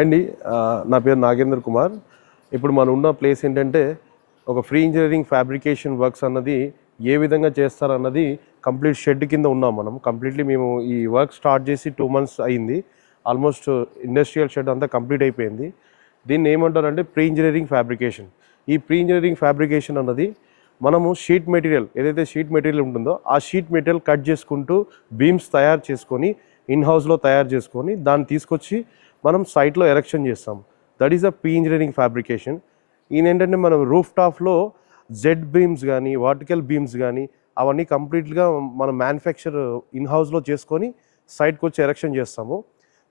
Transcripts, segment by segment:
Hi అండి, నా పేరు నాగేంద్ర కుమార్. ఇప్పుడు మనం ఉన్న ప్లేస్ ఏంటంటే ఒక ఫ్రీ ఇంజనీరింగ్ ఫ్యాబ్రికేషన్ వర్క్స్ అన్నది ఏ విధంగా చేస్తారన్నది కంప్లీట్ షెడ్ కింద ఉన్నాం మనం. కంప్లీట్లీ మేము ఈ వర్క్ స్టార్ట్ చేసి 2 months అయింది. ఆల్మోస్ట్ ఇండస్ట్రియల్ షెడ్ అంతా కంప్లీట్ అయిపోయింది. దీన్ని ఏమంటారంటే ప్రీ ఇంజనీరింగ్ ఫ్యాబ్రికేషన్. ఈ ప్రీ ఇంజనీరింగ్ ఫ్యాబ్రికేషన్ అన్నది మనము షీట్ మెటీరియల్ ఏదైతే షీట్ మెటీరియల్ ఉంటుందో ఆ షీట్ మెటీరియల్ కట్ చేసుకుంటూ బీమ్స్ తయారు చేసుకొని ఇన్ హౌస్లో తయారు చేసుకొని దాన్ని తీసుకొచ్చి మనం సైట్లో ఎరెక్షన్ చేస్తాం. That is a pre engineering fabrication. ఈయన ఏంటంటే మనం రూఫ్ టాప్లో జెడ్ బీమ్స్ కానీ వర్టికల్ బీమ్స్ కానీ అవన్నీ కంప్లీట్గా మనం మ్యానుఫ్యాక్చర్ ఇన్ హౌస్లో చేసుకొని సైట్కి వచ్చి ఎరెక్షన్ చేస్తాము.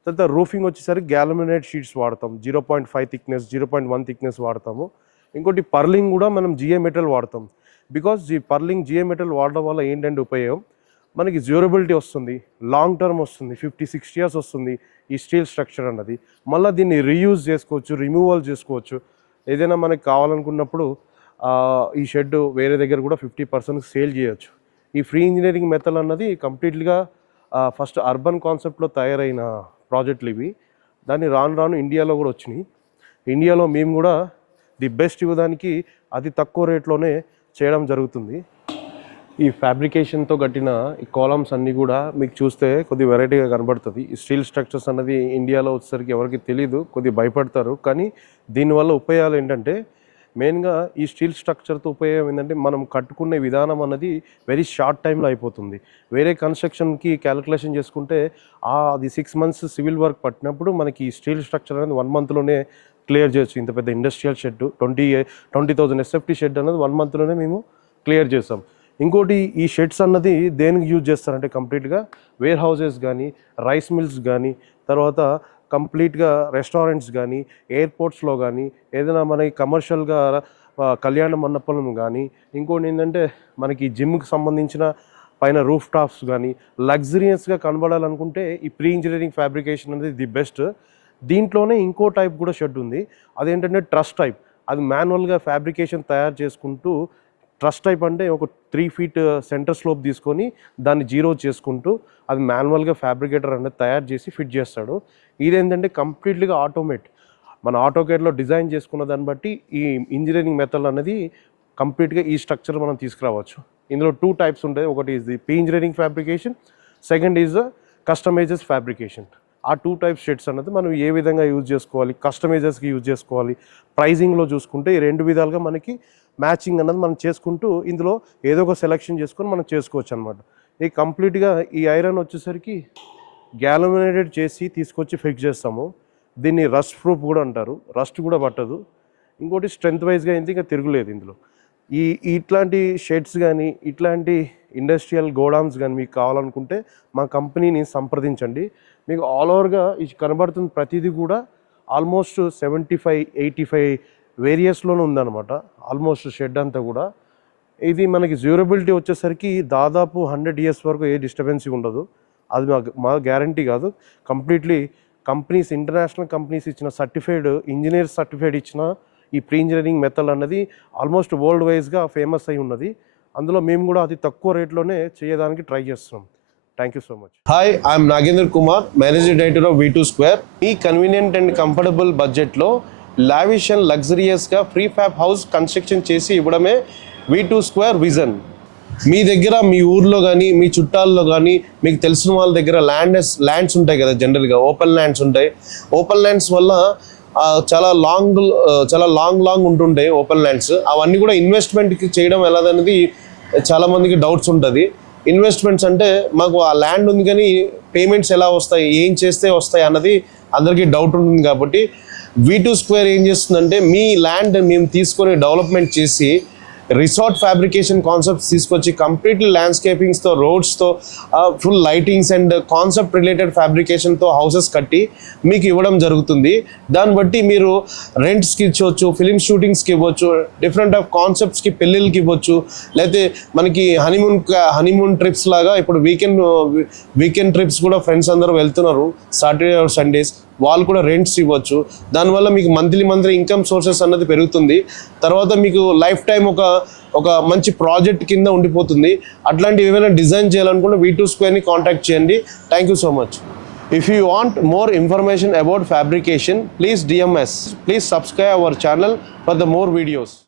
తర్వాత రూఫింగ్ వచ్చేసరికి గ్యాలమినేట్ షీట్స్ వాడతాం. 0.5 థిక్నెస్, 0.1 థిక్నెస్ వాడతాము. ఇంకోటి పర్లింగ్ కూడా మనం జిఏ మెటల్ వాడతాం. బికాస్ ఈ పర్లింగ్ జిఏ మెటల్ వాడడం వల్ల ఏంటంటే ఉపయోగం, మనకి డ్యూరబిలిటీ వస్తుంది, లాంగ్ టర్మ్ వస్తుంది, 50-60 years వస్తుంది ఈ స్టీల్ స్ట్రక్చర్ అన్నది. మళ్ళీ దీన్ని రీయూజ్ చేసుకోవచ్చు, రిమూవల్ చేసుకోవచ్చు. ఏదైనా మనకి కావాలనుకున్నప్పుడు ఈ షెడ్ వేరే దగ్గర కూడా 50% సేల్ చేయొచ్చు. ఈ ఫ్రీ ఇంజనీరింగ్ మెథడ్ అన్నది కంప్లీట్గా ఫస్ట్ అర్బన్ కాన్సెప్ట్లో తయారైన ప్రాజెక్టులు ఇవి. దాన్ని రాను రాను ఇండియాలో కూడా వచ్చినాయి. ఇండియాలో మేము కూడా ది బెస్ట్ ఇవ్వడానికి అతి తక్కువ రేట్లోనే చేయడం జరుగుతుంది. ఈ ఫ్యాబ్రికేషన్తో కట్టిన ఈ కాలమ్స్ అన్నీ కూడా మీకు చూస్తే కొద్ది వెరైటీగా కనబడుతుంది. ఈ స్టీల్ స్ట్రక్చర్స్ అన్నది ఇండియాలో వచ్చేసరికి ఎవరికి తెలీదు, కొద్ది భయపడతారు. కానీ దీనివల్ల ఉపయోగాలు ఏంటంటే మెయిన్గా ఈ స్టీల్ స్ట్రక్చర్తో ఉపయోగం ఏంటంటే మనం కట్టుకునే విధానం అన్నది వెరీ షార్ట్ టైంలో అయిపోతుంది. వేరే కన్స్ట్రక్షన్కి క్యాలిక్యులేషన్ చేసుకుంటే అది 6 months సివిల్ వర్క్ పట్టినప్పుడు మనకి ఈ స్టీల్ స్ట్రక్చర్ అనేది 1 monthలోనే క్లియర్ చేయొచ్చు. ఇంత పెద్ద ఇండస్ట్రియల్ షెడ్ 20,000 SFT షెడ్ అనేది 1 monthలోనే మేము క్లియర్ చేస్తాం. ఇంకోటి ఈ షెడ్స్ అన్నది దేనికి యూజ్ చేస్తారంటే కంప్లీట్గా వేర్ హౌసెస్ కానీ, రైస్ మిల్స్ కానీ, తర్వాత కంప్లీట్గా రెస్టారెంట్స్ కానీ, ఎయిర్పోర్ట్స్లో కానీ, ఏదైనా మనకి కమర్షియల్గా కళ్యాణ మండపం కానీ, ఇంకోటి ఏంటంటే మనకి జిమ్కి సంబంధించిన పైన రూఫ్ టాప్స్ కానీ లగ్జరియస్గా కనబడాలనుకుంటే ఈ ప్రీ ఇంజనీరింగ్ ఫ్యాబ్రికేషన్ అనేది ది బెస్ట్. దీంట్లోనే ఇంకో టైప్ కూడా షెడ్ ఉంది. అదేంటంటే ట్రస్ టైప్. అది మాన్యువల్గా ఫ్యాబ్రికేషన్ తయారు చేసుకుంటూ, ట్రస్ టైప్ అంటే ఒక 3 feet సెంటర్ స్లోప్ తీసుకొని దాన్ని జీరో చేసుకుంటూ అది మాన్యువల్గా ఫ్యాబ్రికేటర్ అనేది తయారు చేసి ఫిట్ చేస్తాడు. ఇదేంటంటే కంప్లీట్లీగా ఆటోమేట్. మన ఆటోకేడ్లో డిజైన్ చేసుకున్న దాన్ని బట్టి ఈ ఇంజనీరింగ్ మెథడ్ అనేది కంప్లీట్గా ఈ స్ట్రక్చర్ మనం తీసుకురావచ్చు. ఇందులో 2 types ఉంటాయి. ఒకటి is the pre engineering fabrication, second is customizes fabrication. ఆ 2 types షెడ్స్ అన్నది మనం ఏ విధంగా యూజ్ చేసుకోవాలి, కస్టమైజెస్కి యూజ్ చేసుకోవాలి, ప్రైజింగ్లో చూసుకుంటే ఈ 2 విధాలుగా మనకి మ్యాచింగ్ అన్నది మనం చేసుకుంటూ ఇందులో ఏదో ఒక సెలెక్షన్ చేసుకొని మనం చేసుకోవచ్చు అనమాట. ఈ కంప్లీట్గా ఈ ఐరన్ వచ్చేసరికి గ్యాలమినేటెడ్ చేసి తీసుకొచ్చి ఫిక్స్ చేస్తాము. దీన్ని రస్ట్ ప్రూఫ్ కూడా అంటారు. రస్ట్ కూడా పట్టదు. ఇంకోటి స్ట్రెంత్ వైజ్గా అయింది, ఇంకా తిరుగులేదు ఇందులో. ఇట్లాంటి షెడ్స్ కానీ, ఇట్లాంటి ఇండస్ట్రియల్ గోడౌన్స్ కానీ మీకు కావాలనుకుంటే మా కంపెనీని సంప్రదించండి. మీకు ఆల్ ఓవర్గా ఇది కనబడుతున్న ప్రతిదీ కూడా ఆల్మోస్ట్ 75-85 వేరియస్లోనే ఉందన్నమాట. ఆల్మోస్ట్ షెడ్ అంతా కూడా. ఇది మనకి డ్యూరబిలిటీ వచ్చేసరికి దాదాపు 100 years వరకు ఏ డిస్టర్బెన్స్ ఉండదు. అది మా గ్యారంటీ కాదు. కంప్లీట్లీ కంపెనీస్, ఇంటర్నేషనల్ కంపెనీస్ ఇచ్చిన సర్టిఫైడ్ ఇంజనీర్ సర్టిఫైడ్ ఇచ్చిన ఈ ప్రీ ఇంజనీరింగ్ మెథడ్ అన్నది ఆల్మోస్ట్ వరల్డ్ వైజ్గా ఫేమస్ అయి ఉన్నది. అందులో మేము కూడా అతి తక్కువ రేట్లోనే చేయడానికి ట్రై చేస్తున్నాం. Thank you so much. Hi, I'm Nagendra Kumar, managing director of V2 ఈ కన్వీనియంట్ అండ్ కంఫర్టబుల్ బడ్జెట్లో లావిష్ అండ్ లగ్జరియస్గా ప్రీ ఫ్యాబ్ హౌస్ కన్స్ట్రక్షన్ చేసి ఇవ్వడమే V2 విజన్. మీ దగ్గర, మీ ఊర్లో కానీ, మీ చుట్టాల్లో కానీ, మీకు తెలిసిన వాళ్ళ దగ్గర ల్యాండ్స్ ఉంటాయి కదా, జనరల్గా ఓపెన్ ల్యాండ్స్ ఉంటాయి. ఓపెన్ ల్యాండ్స్ వల్ల చాలా లాంగ్ ఉంటుంటాయి ఓపెన్ ల్యాండ్స్. అవన్నీ కూడా ఇన్వెస్ట్మెంట్కి చేయడం ఎలాదనేది చాలామందికి డౌట్స్ ఉంటుంది. ఇన్వెస్ట్మెంట్స్ అంటే మాకు ఆ ల్యాండ్ ఉంది కానీ పేమెంట్స్ ఎలా వస్తాయి, ఏం చేస్తే వస్తాయి అన్నది అందరికీ డౌట్ ఉంటుంది. కాబట్టి V2 ఏం చేస్తుందంటే మీ ల్యాండ్ మేము తీసుకొని డెవలప్మెంట్ చేసి రిసార్ట్ ఫ్యాబ్రికేషన్ కాన్సెప్ట్స్ తీసుకొచ్చి కంప్లీట్లీ ల్యాండ్స్కేపింగ్స్తో, రోడ్స్తో, full lightings and concept related ఫ్యాబ్రికేషన్తో హౌసెస్ కట్టి మీకు ఇవ్వడం జరుగుతుంది. దాన్ని బట్టి మీరు రెంట్స్కి ఇవ్వచ్చు, ఫిలిం షూటింగ్స్కి ఇవ్వచ్చు, డిఫరెంట్ ఆఫ్ కాన్సెప్ట్స్కి పెళ్ళిళ్ళకి ఇవ్వచ్చు, లేకపోతే మనకి హనీమూన్ ట్రిప్స్ లాగా ఇప్పుడు వీకెండ్ ట్రిప్స్ కూడా ఫ్రెండ్స్ అందరూ వెళ్తున్నారు సాటర్డే ఆర్ సండేస్, వాళ్ళు కూడా రెంట్స్ ఇవ్వచ్చు. దానివల్ల మీకు మంత్లీ ఇన్కమ్ సోర్సెస్ అన్నది పెరుగుతుంది. తర్వాత మీకు లైఫ్ టైం ఒక మంచి ప్రాజెక్ట్ కింద ఉండిపోతుంది. అట్లాంటివి ఏమైనా డిజైన్ చేయాలనుకుంటే V2 కాంటాక్ట్ చేయండి. Thank you so much. If you want more information about fabrication, please DM us. Please subscribe our channel for the more videos.